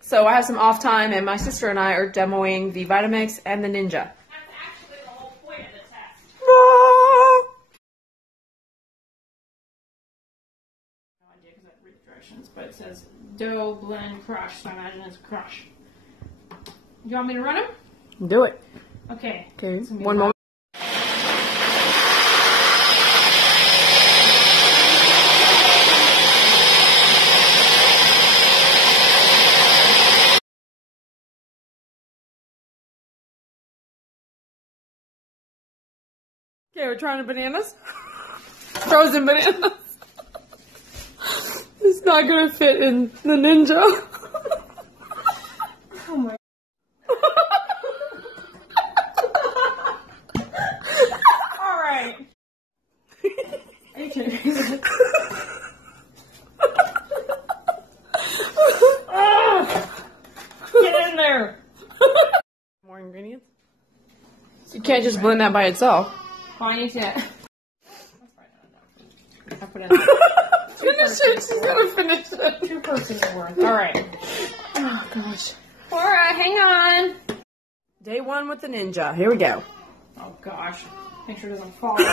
So I have some off time, and my sister and I are demoing the Vitamix and the Ninja. That's actually the whole point of the test. No idea because I read the directions, but it says dough, blend, crush, so I imagine it's crush. You want me to run them? Do it. Okay. Okay, one moment. Okay, we're trying bananas. Frozen bananas. It's not gonna fit in the Ninja. Oh my. Alright. Are you kidding me? Get in there. More ingredients? You can't just blend that by itself. Well, I need to. That's probably not enough. I put in Finish it. She's gonna finish it. 2 persons worth. Alright. Oh gosh. Alright, hang on. Day 1 with the Ninja. Here we go. Oh gosh. Make sure it doesn't fall over.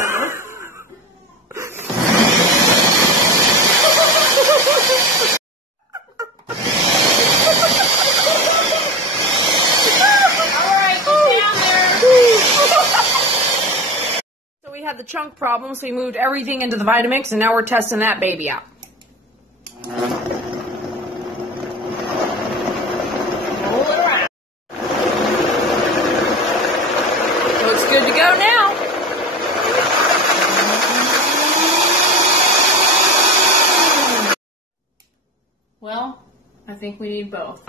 Alright, get down there. So we had the chunk problem, so we moved everything into the Vitamix, and now we're testing that baby out. Roll it around. So it's good to go now. Well, I think we need both.